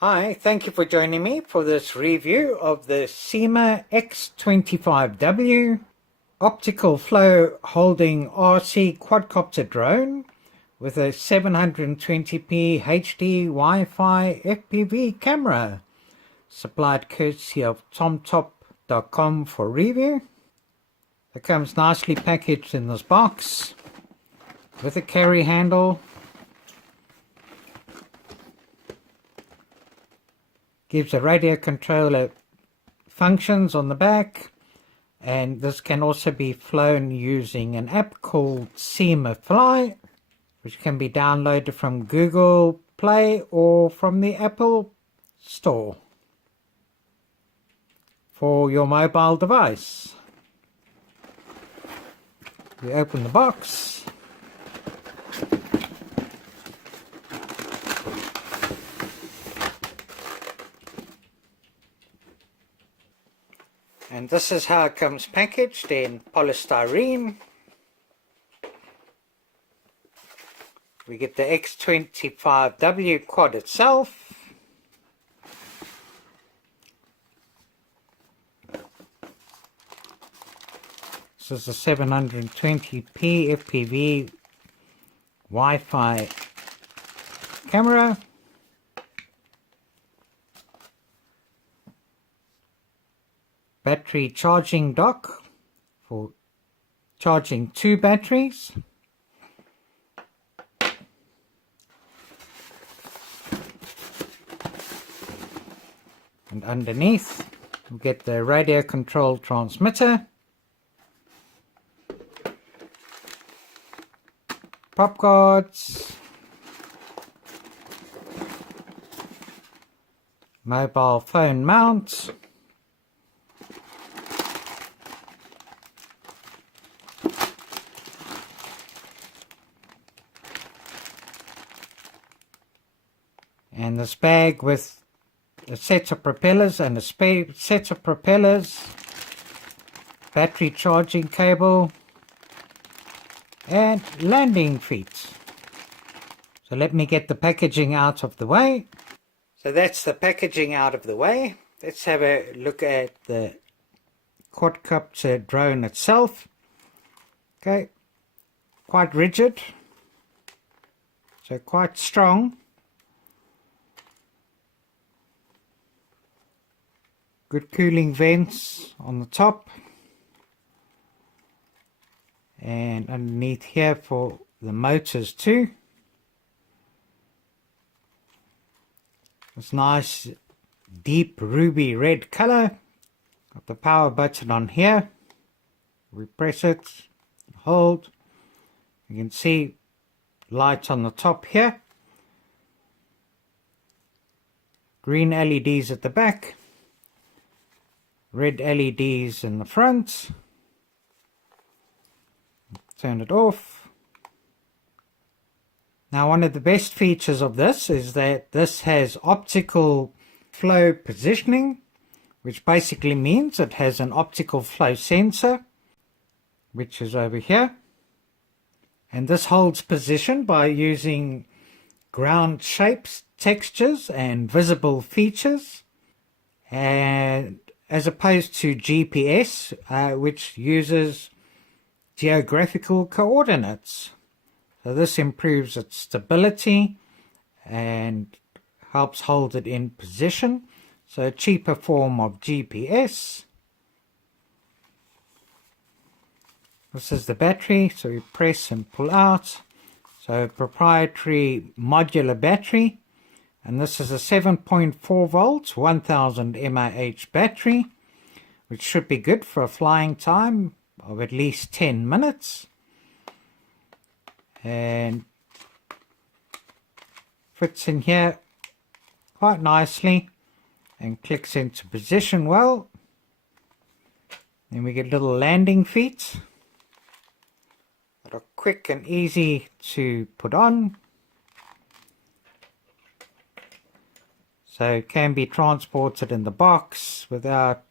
Hi, thank you for joining me for this review of the Syma X25W optical flow holding RC quadcopter drone with a 720p HD Wi-Fi FPV camera, supplied courtesy of Tomtop.com for review. It comes nicely packaged in this box with a carry handle. Gives a radio controller functions on the back, and this can also be flown using an app called Syma Fly, which can be downloaded from Google Play or from the Apple Store for your mobile device. We open the box. And this is how it comes packaged in polystyrene. We get the X25W quad itself. This is the 720p FPV Wi-Fi camera. Battery charging dock for charging 2 batteries. And underneath we get the radio control transmitter, pop guards, mobile phone mount, and this bag with a set of propellers and a set of propellers, battery charging cable, and landing feet. So let me get the packaging out of the way. So that's the packaging out of the way. Let's have a look at the quadcopter drone itself. Okay, quite rigid, so quite strong. Good cooling vents on the top, and underneath here for the motors too. This nice deep ruby red color. Got the power button on here. We press it, hold. You can see lights on the top here. Green LEDs at the back. Red LEDs in the front. Turn it off. Now, one of the best features of this is that this has optical flow positioning, which basically means it has an optical flow sensor, which is over here. And this holds position by using ground shapes, textures, and visible features, and as opposed to GPS, which uses geographical coordinates. So this improves its stability and helps hold it in position. So a cheaper form of GPS. This is the battery, so we press and pull out. So proprietary modular battery. And this is a 7.4 volts 1000 mAh battery, which should be good for a flying time of at least 10 minutes. And fits in here quite nicely and clicks into position well. Then we get little landing feet that are quick and easy to put on. So it can be transported in the box without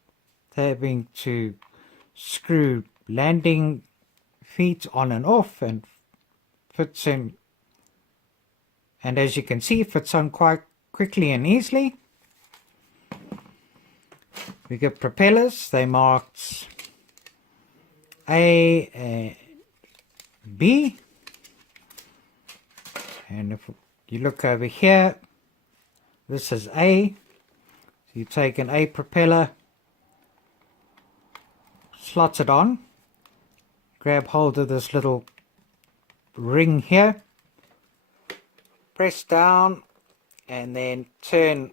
having to screw landing feet on and off, and fits in, and as you can see, fits on quite quickly and easily. We get propellers, they marked A and B, and if you look over here, this is A. So you take an A propeller, slot it on, grab hold of this little ring here, press down, and then turn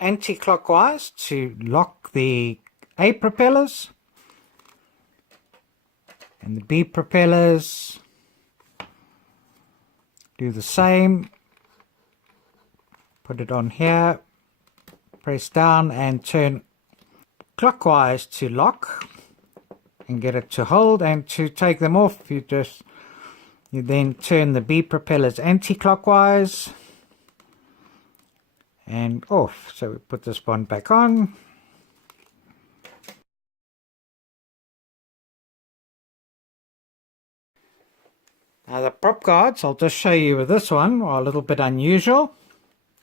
anti-clockwise to lock the A propellers, and the B propellers do the same. Put it on here, press down and turn clockwise to lock and get it to hold, and to take them off you then turn the B propellers anti-clockwise and off. So we put this one back on. Now the prop guards, I'll just show you with this one, are a little bit unusual.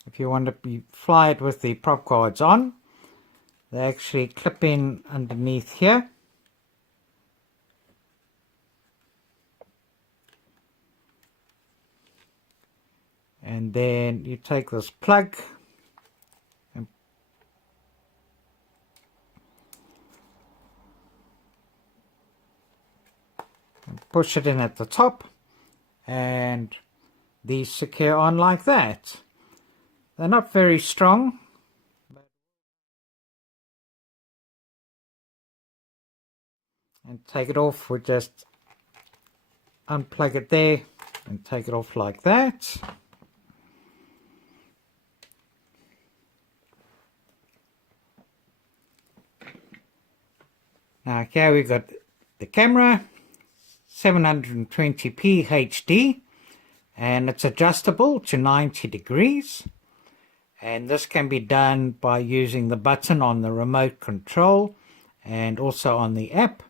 If you want to fly it with the prop guards on, they actually clip in underneath here. And then you take this plug and push it in at the top, and these secure on like that. They're not very strong, and take it off, we just unplug it there and take it off like that. Now here we've got the camera, 720p HD, and it's adjustable to 90 degrees, and this can be done by using the button on the remote control and also on the app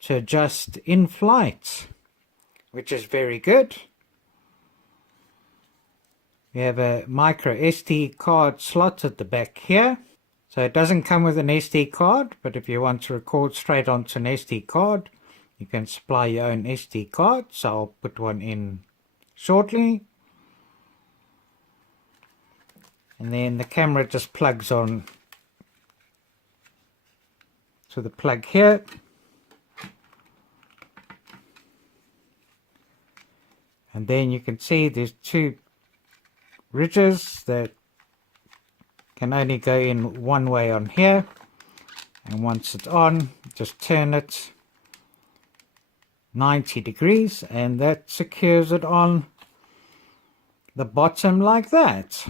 to adjust in flight, which is very good. We have a micro SD card slot at the back here. So it doesn't come with an SD card, but if you want to record straight onto an SD card, you can supply your own SD card. So I'll put one in shortly. And then the camera just plugs on to the plug here. And then you can see there's two ridges that can only go in one way on here, and once it's on, just turn it 90 degrees and that secures it on the bottom like that.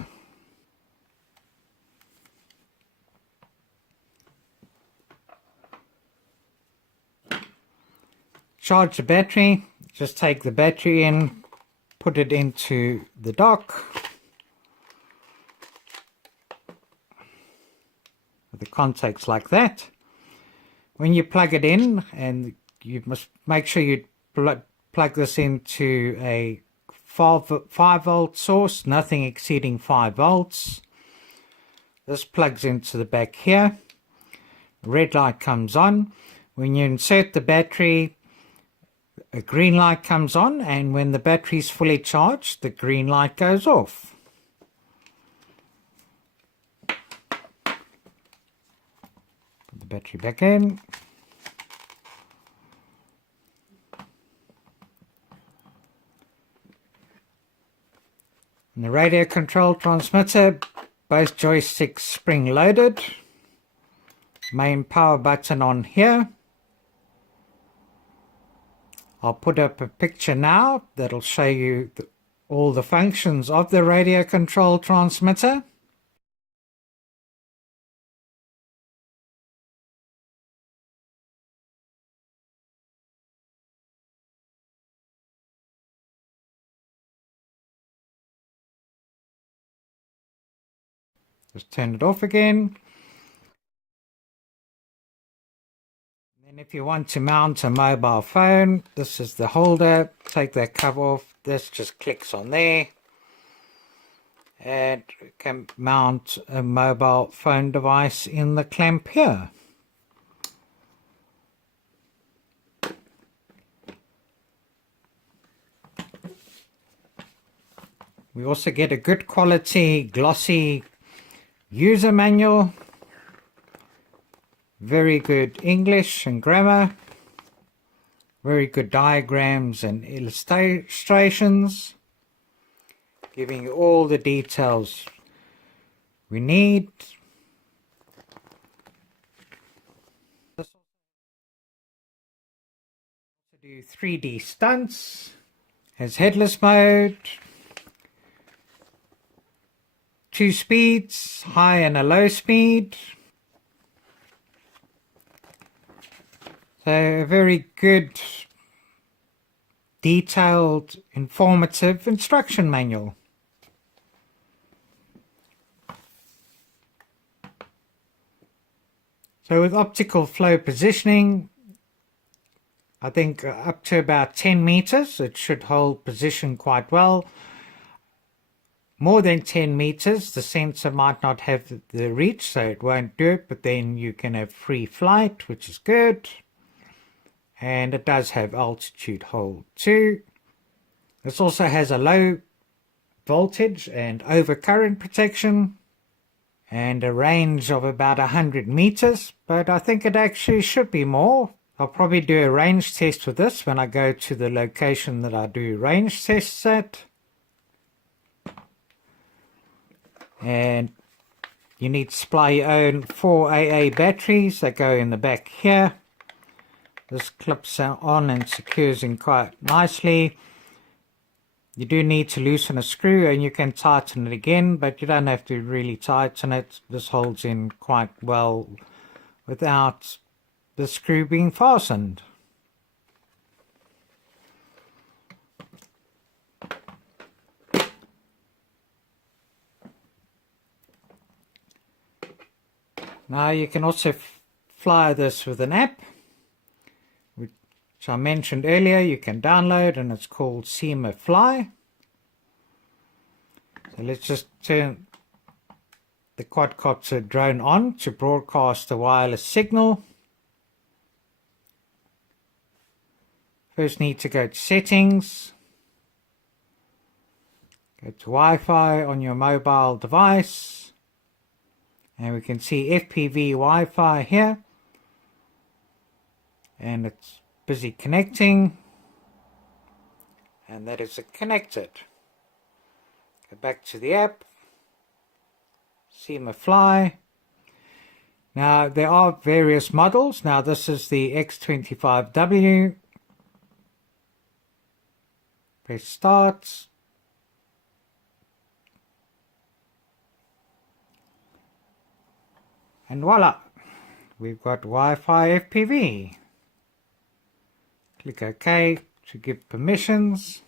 Charge the battery, just take the battery in, put it into the dock. The contacts like that. When you plug it in, and you must make sure you plug this into a 5 volt source, nothing exceeding 5 volts. This plugs into the back here. Red light comes on. When you insert the battery, a green light comes on, and when the battery is fully charged, the green light goes off. Battery back in. And the radio control transmitter, both joysticks spring loaded. Main power button on here. I'll put up a picture now that'll show you all the functions of the radio control transmitter. Just turn it off again. And if you want to mount a mobile phone, this is the holder. Take that cover off. This just clicks on there. and can mount a mobile phone device in the clamp here. We also get a good quality glossy user manual, very good English and grammar, very good diagrams and illustrations, giving you all the details we need. To do 3D stunts, has headless mode, 2 speeds, high and a low speed. So a very good, detailed, informative instruction manual. So with optical flow positioning, I think up to about 10 meters, it should hold position quite well. More than 10 meters, the sensor might not have the reach, so it won't do it, but then you can have free flight, which is good. And it does have altitude hold too. This also has a low voltage and overcurrent protection and a range of about 100 meters, but I think it actually should be more. I'll probably do a range test with this when I go to the location that I do range tests at. And you need to supply your own 4 AA batteries that go in the back here. This clips on and secures in quite nicely. You do need to loosen a screw and you can tighten it again, but you don't have to really tighten it. This holds in quite well without the screw being fastened. Now you can also fly this with an app, which I mentioned earlier. You can download, and it's called Syma Fly. So let's just turn the quadcopter drone on to broadcast a wireless signal. First need to go to settings, go to Wi-Fi on your mobile device. And we can see FPV Wi-Fi here, and it's busy connecting, and that is it connected. Go back to the app, Syma Fly. Now there are various models. Now this is the X25W. Press start. And voila, we've got Wi-Fi FPV. Click OK to give permissions.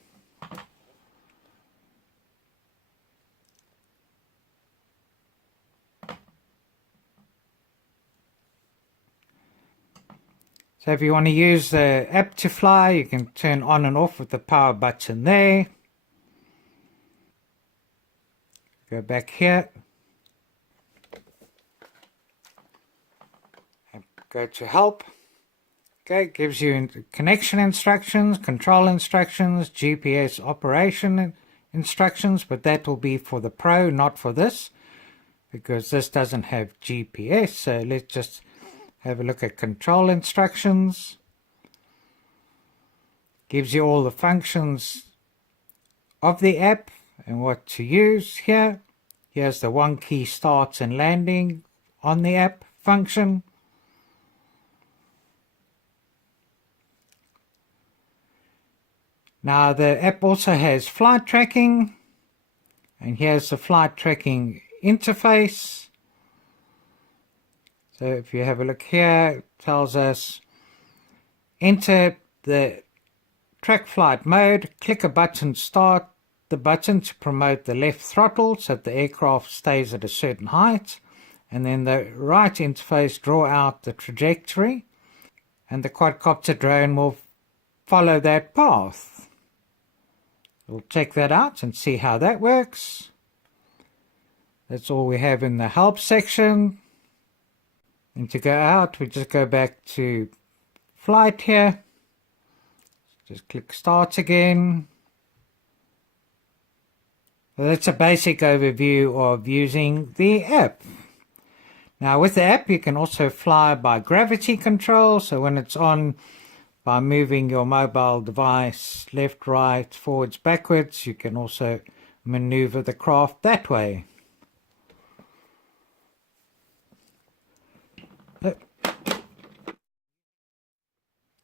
So if you want to use the app to fly, you can turn on and off with the power button there. Go back here. Go to help. Okay, it gives you connection instructions, control instructions, GPS operation instructions, but that will be for the Pro, not for this, because this doesn't have GPS. So let's just have a look at control instructions. Gives you all the functions of the app and what to use here. Here's the one key start and landing on the app function. Now the app also has flight tracking, and here's the flight tracking interface. So if you have a look here, it tells us enter the track flight mode, click a button, start the button to promote the left throttle so that the aircraft stays at a certain height, and then the right interface, draw out the trajectory, and the quadcopter drone will follow that path. We'll check that out and see how that works. That's all we have in the help section. And to go out, we just go back to flight here. Just click start again. So that's a basic overview of using the app. Now with the app you can also fly by gravity control, so when it's on, by moving your mobile device left, right, forwards, backwards, you can also maneuver the craft that way.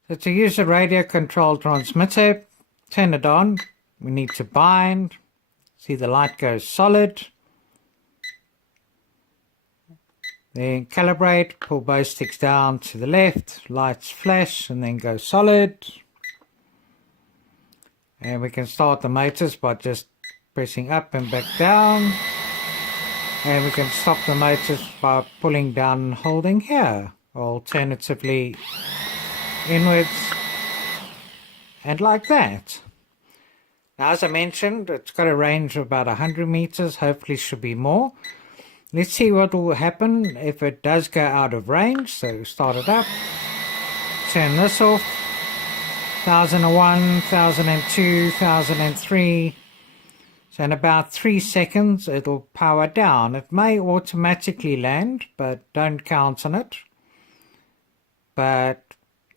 So to use a radio control transmitter, turn it on, we need to bind, see the light goes solid. Then calibrate, pull both sticks down to the left, lights flash and then go solid. And we can start the motors by just pressing up and back down. And we can stop the motors by pulling down and holding here. Alternatively, inwards and like that. Now as I mentioned, it's got a range of about 100 meters, hopefully should be more. Let's see what will happen if it does go out of range. So start it up, turn this off, 1001, 1002, 1003. So in about 3 seconds it'll power down. It may automatically land, but don't count on it. But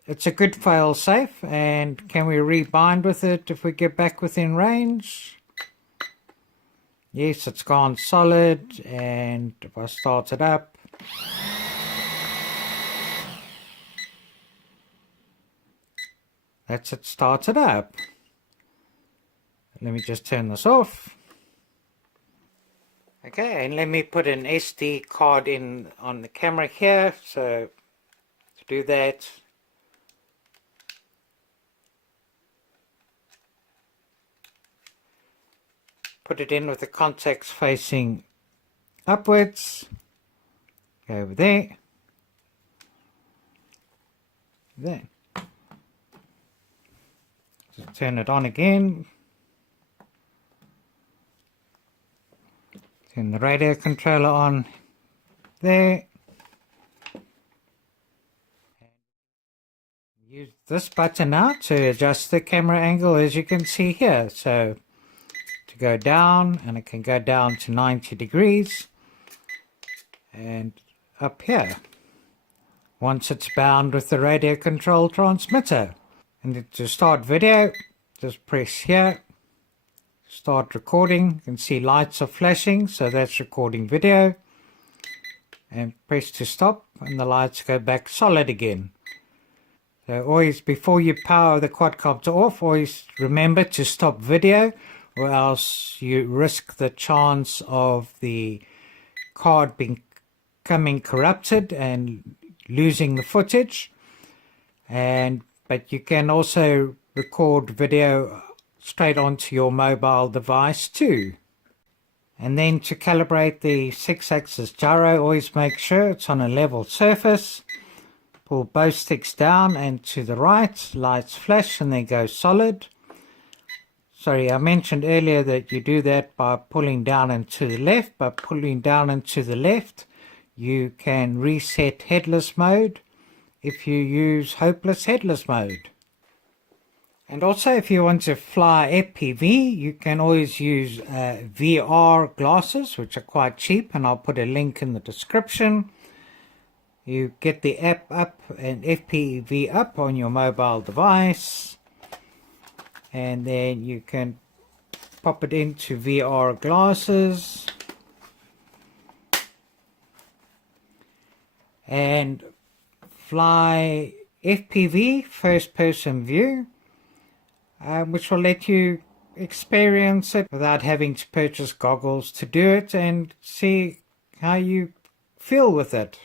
it's a good fail safe. And can we rebind with it if we get back within range? Yes, it's gone solid. And if I start it up, that's it started up. Let me just turn this off. Okay, and let me put an SD card in on the camera here. So to do that, put it in with the contacts facing upwards. Go over there. Then just turn it on again. Turn the radio controller on there. Use this button now to adjust the camera angle, as you can see here. So to go down, and it can go down to 90 degrees, and up here once it's bound with the radio control transmitter. And to start video, just press here, start recording. You can see lights are flashing, so that's recording video, and press to stop and the lights go back solid again. So always, before you power the quadcopter off, always remember to stop video, or else you risk the chance of the card becoming corrupted and losing the footage. But you can also record video straight onto your mobile device too. And then to calibrate the 6-axis gyro, always make sure it's on a level surface. Pull both sticks down and to the right, lights flash and they go solid. Sorry, I mentioned earlier that you do that by pulling down and to the left. By pulling down and to the left, you can reset headless mode if you use hopeless headless mode. And also, if you want to fly FPV, you can always use VR glasses, which are quite cheap, and I'll put a link in the description. You get the app up and FPV up on your mobile device, and then you can pop it into VR glasses and fly FPV first person view, which will let you experience it without having to purchase goggles to do it, and see how you feel with it.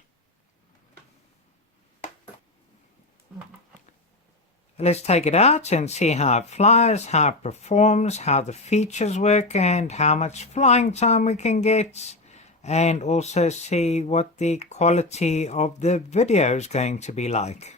Let's take it out and see how it flies, how it performs, how the features work, and how much flying time we can get, and also see what the quality of the video is going to be like.